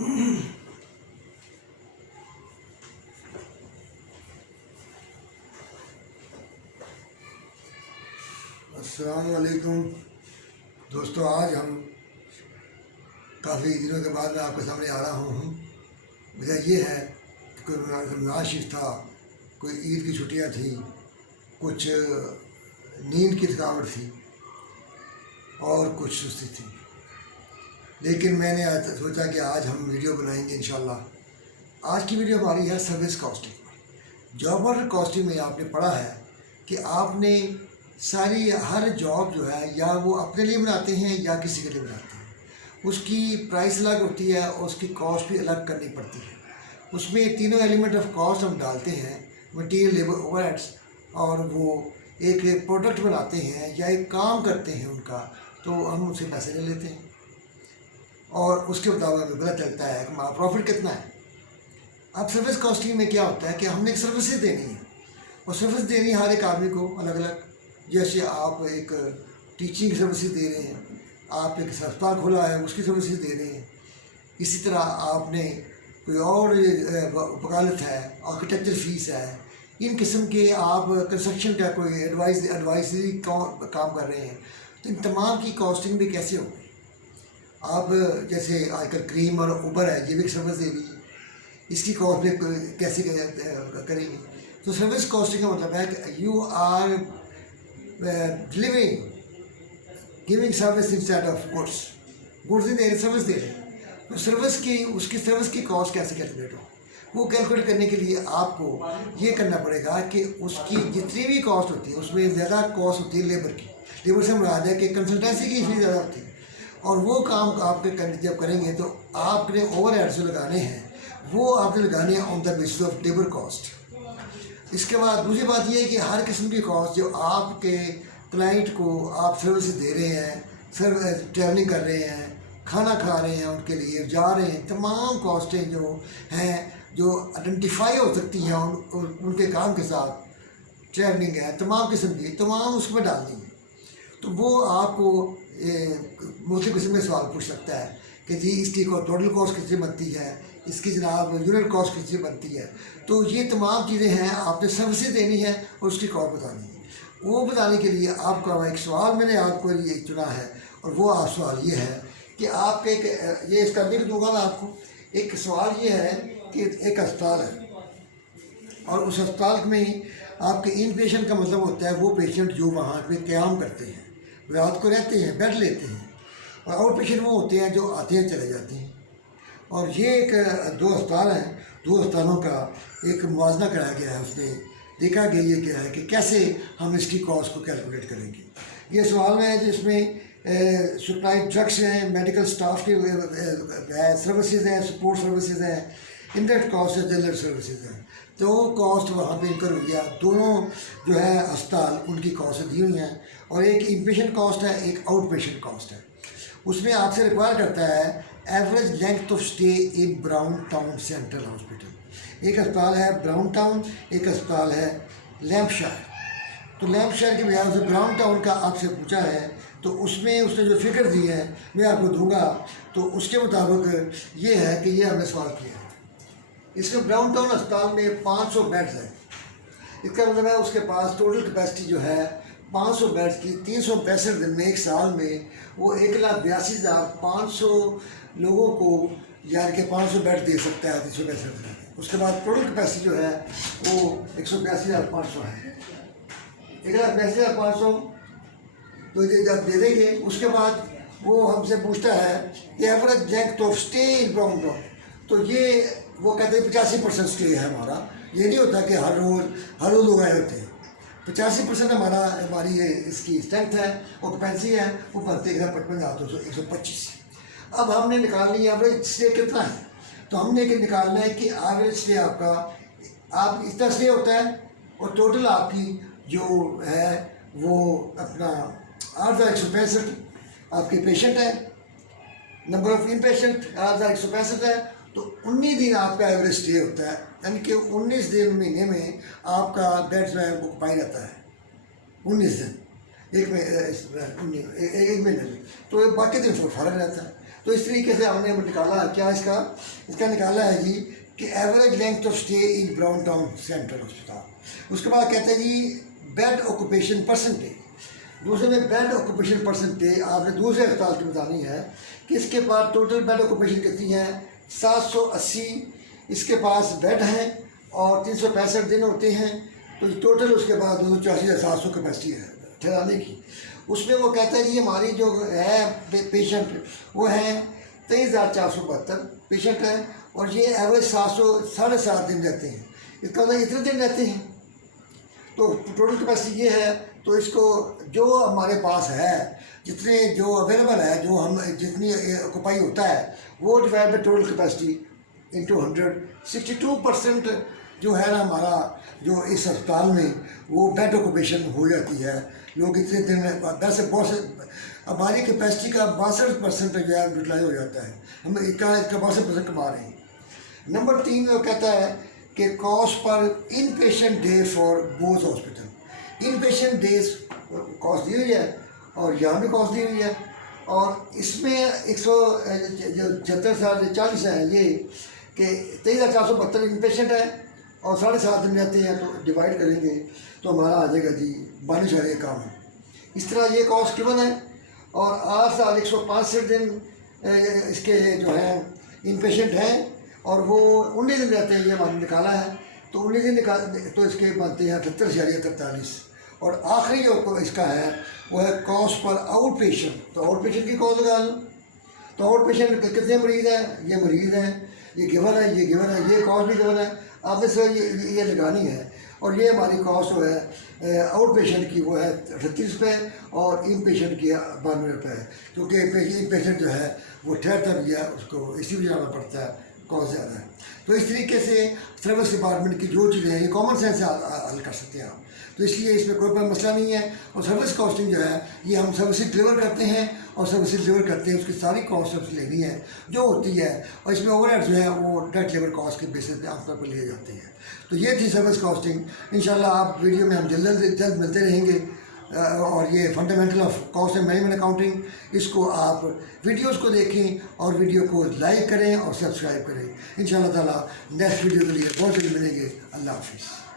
अस्सलामुअलैकुम दोस्तों, आज हम काफ़ी दिनों के बाद मैं आपके सामने आ रहा हूँ। वजह ये है कि कोई रमज़ान शरीफ था, कोई ईद की छुट्टियाँ थी, कुछ नींद की थकावट थी और कुछ सुस्ती थी। लेकिन मैंने आज सोचा कि आज हम वीडियो बनाएंगे इंशाल्लाह। आज की वीडियो हमारी है सर्विस कॉस्टिंग पर। जॉब ऑर्डर कॉस्टिंग में आपने पढ़ा है कि आपने सारी हर जॉब जो है या वो अपने लिए बनाते हैं या किसी के लिए बनाते हैं, उसकी प्राइस अलग होती है और उसकी कॉस्ट भी अलग करनी पड़ती है। उसमें तीनों एलिमेंट ऑफ कॉस्ट हम डालते हैं, मटीरियल, लेबर, ओवरहेड्स, और वो एक प्रोडक्ट बनाते हैं या एक काम करते हैं उनका, तो हम उनसे पैसे ले लेते हैं और उसके मुताबिक हमें पता चलता है कि हमारा प्रॉफिट कितना है। अब सर्विस कॉस्टिंग में क्या होता है कि हमने एक सर्विसेज देनी है और सर्विस देनी है हर एक आदमी को अलग अलग। जैसे आप एक टीचिंग सर्विसेज दे रहे हैं, आप एक अस्पताल खोला है उसकी सर्विसेज दे रहे हैं, इसी तरह आपने कोई और वकालत है, आर्किटेक्चर फीस है, इन किस्म के आप कंस्ट्रक्शन का कोई एडवाइजरी काम कर रहे हैं, तो इन तमाम की कॉस्टिंग भी कैसे होगी। आप जैसे आजकल क्रीम और उबर है, ये भी सर्विस दे रही है, इसकी कॉस्ट में कैसे करेंगे। तो सर्विस कॉस्टिंग का मतलब है कि you are giving service instead of goods ही दे रहे, सर्विस दे रहे हैं। तो उसकी सर्विस की कॉस्ट कैसे कैलकुलेट हो, वो कैलकुलेट करने के लिए आपको ये करना पड़ेगा कि उसकी जितनी भी कॉस्ट होती है उसमें ज़्यादा कॉस्ट होती है लेबर की। लेबर से मुराद है कि कंसल्टेंसी की फीस ज़्यादा होती है, और वो काम आपके जब करेंगे तो आपने ओवरहेड्स जो लगाने हैं वो आपने लगाने हैं on the basis of labour cost. इसके बाद दूसरी बात यह है कि हर किस्म की कॉस्ट जो आपके क्लाइंट को आप सर्विस दे रहे हैं, ट्रैवलिंग कर रहे हैं, खाना खा रहे हैं, उनके लिए जा रहे हैं, तमाम कॉस्टें जो हैं जो आइडेंटिफाई हो सकती हैं उनके काम के साथ, ट्रैवलिंग है, तमाम किस्म की, तमाम उसमें डालनी है। तो वो आपको मुख्तलिफ किस्म के सवाल पूछ सकता है कि जी इसकी टोटल कॉस्ट कितनी बनती है, इसकी जनाब यूनिट कॉस्ट कितनी बनती है। तो ये तमाम चीज़ें हैं, आपने सर्विसेज देनी है और उसकी कॉस्ट बतानी है। वो बताने के लिए आपका एक सवाल मैंने आपको ये चुना है, और वो आप सवाल ये है कि आपके ये इसका लिख दूंगा मैं आपको। एक सवाल ये है कि एक अस्पताल है और उस अस्पताल में आपके इन पेशेंट का मतलब होता है वो पेशेंट जो वहाँ पे क़याम करते हैं, रात को रहते हैं, बेड लेते हैं, और आउट पेशेंट वो होते हैं जो आते हैं चले जाते हैं। और ये एक दो अस्पताल हैं, दो अस्पतालों का एक मुआवजा कराया गया है। उसमें देखा गया है कि कैसे हम इसकी कॉस्ट को कैलकुलेट करेंगे। ये सवाल में है जिसमें सप्लाई ड्रग्स हैं, मेडिकल स्टाफ के सर्विसेज हैं, सपोर्ट सर्विसेज हैं, इंडायरेक्ट कॉस्ट है, जनरल सर्विसेज हैं। तो कॉस्ट वहाँ पे इनकर हुई है। दोनों जो है अस्पताल उनकी कॉस्ट दी हुई हैं, और एक इन पेशेंट कॉस्ट है, एक आउट पेशेंट कॉस्ट है। उसमें आपसे रिक्वायर करता है average length of stay in brown town central hospital. एक अस्पताल है ब्राउन टाउन, एक अस्पताल है लैम्पशायर। तो लैम्पशायर के बजाय उसने ब्राउन टाउन का आपसे पूछा है, तो उसमें उसने जो फिगर दी है मैं आपको दूंगा। तो उसके मुताबिक ये है कि ये हमने सवाल किया है। इसमें ब्राउन टाउन अस्पताल में 500 बेड्स हैं। इसका मतलब है उसके पास टोटल कैपेसिटी जो है 500 बेड्स की, 365 दिन में, एक साल में वो 1,82,500 लोगों को यार के 500 बेड दे सकता है 365 दिन में। उसके बाद टोटल कैपेसिटी जो है वो 182,500 है। 1,82,500 तो ये जब दे देंगे, उसके बाद वो हमसे पूछता है कि average length of stay in brown town. तो ये वो कहते हैं 85% स्टे है हमारा। ये नहीं होता कि हर रोज़ लोग आए होते हैं। 85% हमारी ये इसकी स्ट्रेंथ है, ऑक्यूपेंसी है, वो बनते 1,55,200 अब हमने निकालनी है एवरेज स्टे कितना है। तो हमने निकालना है कि एवरेज स्टे आपका आप इतना स्टे होता है, और टोटल आपकी जो है वो अपना 8,165 आपके पेशेंट है, नंबर ऑफ इन पेशेंट 8,165 है। तो 19 दिन आपका एवरेज स्टे होता है, यानी कि 19 दिन महीने में आपका बेड जो है वो पाई रहता है। 19 दिन एक महीने में, तो बाकी दिन फर्क रहता है। तो इस तरीके से हमने निकाला क्या इसका निकाला है जी कि average length of stay in brown town central hospital. उसके बाद कहते हैं जी बेड ऑक्यूपेशन परसेंटेज। दूसरे में बेड ऑक्यूपेशन परसेंटेज आपने दूसरे अस्पताल की बतानी है कि इसके पास टोटल बेड ऑक्यूपेशन कितनी है 780 इसके पास बेड हैं और 365 दिन होते हैं, तो टोटल उसके बाद 284,700 कैपेसिटी है ठहराने की। उसमें वो कहता है जी हमारी जो है पेशेंट वो हैं 23,472 पेशेंट हैं और ये एवरेज 7.5 दिन रहते हैं। इसका मतलब इतने दिन रहते हैं, तो टोटल कैपेसिटी ये है। तो इसको जो हमारे पास है जितने जो अवेलेबल है जो हम जितनी ऑक्यूपाई होता है वो divide by total capacity into 100 62% जो है ना हमारा जो इस अस्पताल में वो बेड ऑक्यूपेशन हो जाती है। लोग इतने दिन वैसे बहुत हमारी कैपेसिटी का 62% जो है यूटिलाइज हो जाता है, हम इसका 62% कमा रहे हैं। नंबर 3 वो कहता है कि कॉस्ट पर inpatient day for both hospital. Inpatient days cost दी हुई है और यहाँ भी कॉस्ट दी हुई है और इसमें 176,40 है ये कि 23,472 इन पेशेंट है और 7.5 दिन रहते हैं, तो डिवाइड करेंगे तो हमारा आ जाएगा जी 12 काम है। इस तरह ये कॉस्ट गिवन है और 8 साल 165 दिन इसके जो हैं इन पेशेंट हैं और वो 19 दिन रहते हैं, ये हमारे निकाला है। तो 19 दिन निकाल तो इसके बनते हैं 78,43 और आखिरी जो इसका है वो है कॉस्ट पर आउट पेशेंट। तो आउट पेशेंट की कॉस्ट लगा लो, तो आउट पेशेंट कितने मरीज़ हैं, ये मरीज़ हैं, ये गिवन है, ये गिवन है, ये कॉस्ट भी गिवन है, आप इसे ये लगानी है। और ये हमारी कॉस्ट जो है आउट पेशेंट की वो है 38 रुपये और इन पेशेंट की 92 रुपये है, क्योंकि इन पेशेंट जो है वो ठहरता भी है, उसको इसी भी जाना पड़ता है, कॉस्ट ज़्यादा है। तो इस तरीके से सर्विस डिपार्टमेंट की जो चीज़ें हैं ये कॉमन सेंस से हल कर सकते हैं आप, तो इसलिए इसमें कोई बड़ा मसला नहीं है। और सर्विस कॉस्टिंग जो है ये हम सर्विस डिलीवर करते हैं और सर्विस डिलीवर करते हैं उसकी सारी कॉस्ट हमसे लेनी है जो होती है, और इसमें ओवरहेड्स जो है वो डायरेक्ट लेबर कॉस्ट के बेसिस पे आमतौर पर लिए जाते हैं। तो ये थी सर्विस कॉस्टिंग। इंशाल्लाह आप वीडियो में हम जल्द मिलते रहेंगे और ये fundamental of cost and management accounting, इसको आप वीडियोस को देखें और वीडियो को लाइक करें और सब्सक्राइब करें। इंशाल्लाह ताला नेक्स्ट वीडियो के लिए बहुत जल्दी मिलेंगे। अल्लाह हाफिज़।